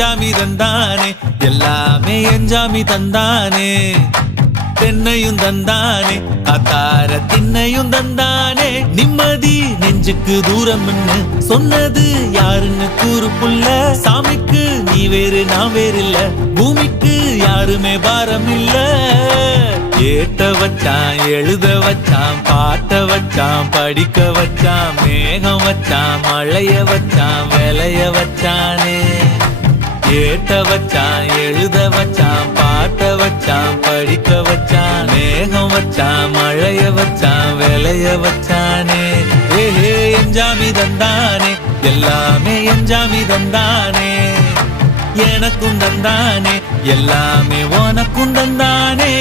எஞ்சாமி தந்தானே எல்லாமே எஞ்சாமி தந்தானே தென்னையும் தந்தானே காத்தார திண்ணையும் தந்தானே நிம்மதி நெஞ்சுக்கு தூரம்னு சொன்னது யாருன்னு கூறு புள்ள சாமிக்கு நீ வேறு நான் வேறு இல்ல பூமிக்கு யாருமே பாரம் இல்ல ஏட்ட வச்சான் எழுத வச்சான் பாட்ட வச்சான் படிக்க வச்சான் மேகம் வச்சான் மழைய வச்சான் விளைய வச்சானே ஏட்ட வச்சான் எழுத வச்சான் பாட்ட வச்சான் படிக்க வச்சான் மேகம் வச்சான் மழைய வச்சான் விளைய வச்சானே ஏஹே எஞ்சாமி தந்தானே எல்லாமே எஞ்சாமி தந்தானே எனக்கும் தந்தானே எல்லாமே உனக்கும் தந்தானே